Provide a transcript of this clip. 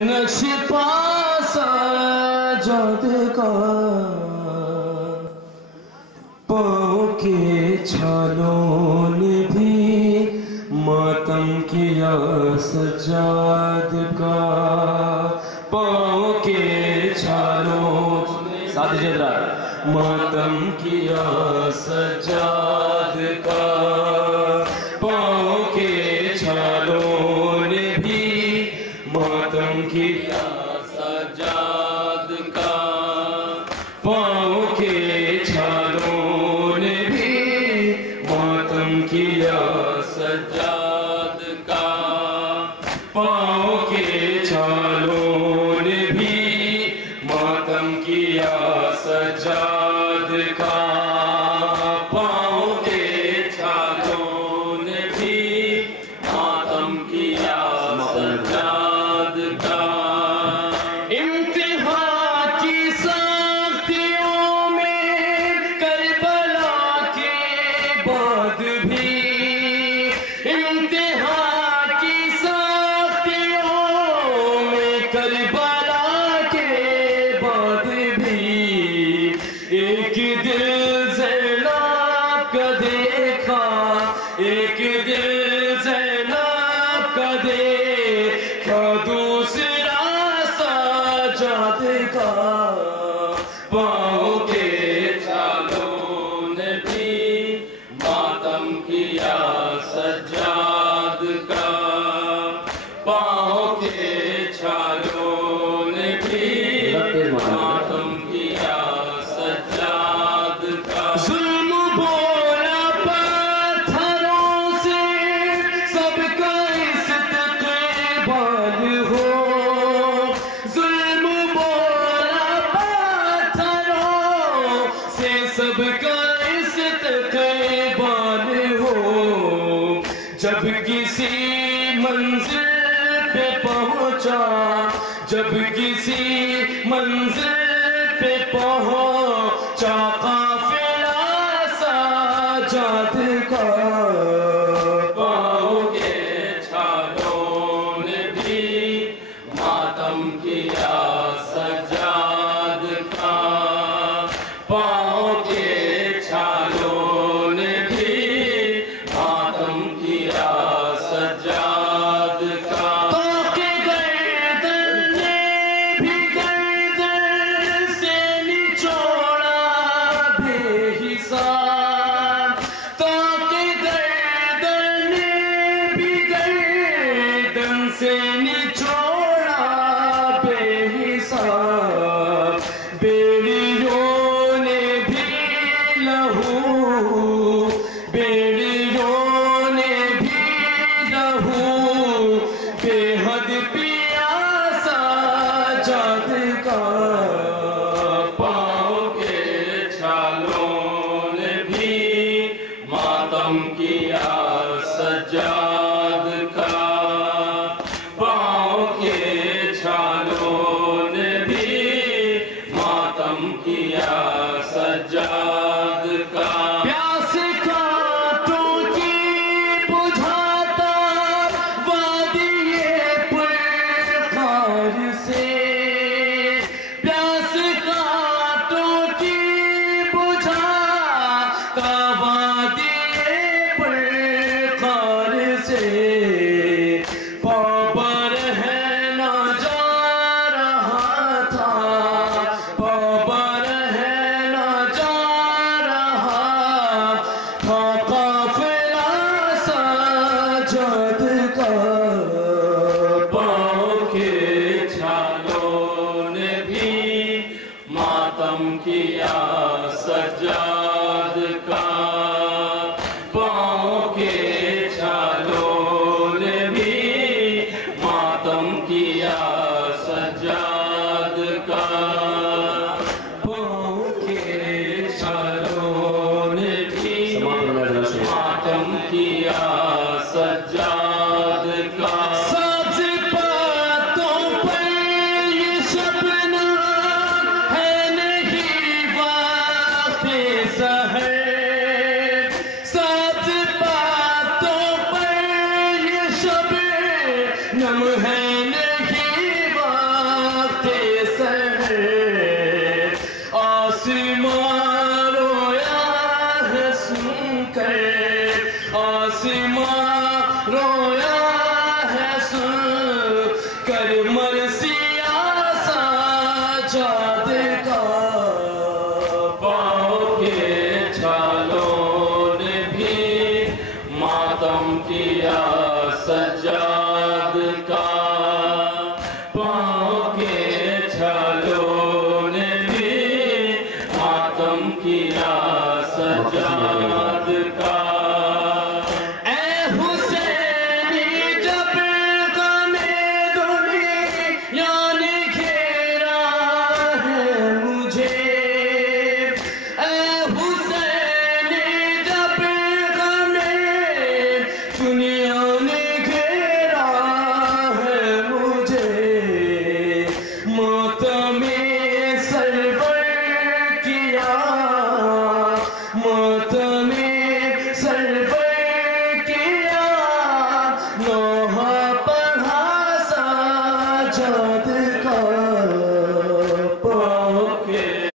نقش پاسا جد کا پاؤں کے چھالوں نے بھی ماتم کیا سجاد کا پاؤں کے چھالوں ساتھ جدرا ماتم کیا سجاد کا پاؤں کے چھالوں نے بھی ماتم کیا سجاد کا پاؤں کے چھالوں نے بھی ماتم کیا سجاد کا پاؤں کے چھالوں نے بھی ماتم کیا سجاد کا پاؤں کے چھالوں نے بھی ماتم کیا سجاد کا انتہا کی سختیوں میں کربلا کے بعد بھی انتہا کی سختیوں میں کربلا کے بعد بھی ایک دل زینب کا دیکھا ایک دل زینب کا دیکھا دوسرا سجاد کا پاؤں کے چھالوں نے بھی ماتم کیا سجاد کا پاؤں کے چھالوں نے بھی ماتم کیا سجاد کا ظلم بولا پتھروں سے سب کا استقبال ہو ظلم بولا پتھروں سے سب کا استقبال ہو جب کسی منزل پہ پہنچا جب کسی منزل پہ پہنچا قافلہ سجاد کا پاؤں کے چھالوں نے بھی ماتم کیا سجاد کا پاؤں کے چھالوں نے بھی ماتم کیا سجاد کا تاکہ گردن نے بھی گردن سے نچوڑا بے حساب تاکہ گردن نے بھی گردن سے نچوڑا بے حساب بیڑیوں نے بھی لہو بیڑیوں نے بھی لہو بے حد پیا سجاد کا پاؤں کے چھالوں نے بھی ماتم کیا سجاد کا پاؤں کے چھالوں نے بھی ماتم کیا سجاد کا پیاس کانٹوں کی بجھاتا وادی پرخار سے پیاس کانٹوں کی بجھاتا وادی پرخار سے پاپر ہے نہ جا رہا تھا پاپر ہے نہ جا رہا تھا قافلہ سجاد کا پاؤں کے چھالوں نے بھی ماتم کیا سجاد کا پاؤں کے چھالوں نے بھی ماتم کیا سجاد کا پاؤں کے چھالوں نے بھی ماتم کیا سجاد کا سبز پاتوں پر یہ شبنم ہے نہیں وقت سحر سبز پاتوں پر یہ شبنم ہے نہیں مرمر سیاہ سجاد کا پاؤں کے چھالوں نے بھی ماتم کیا سجاد کا پاؤں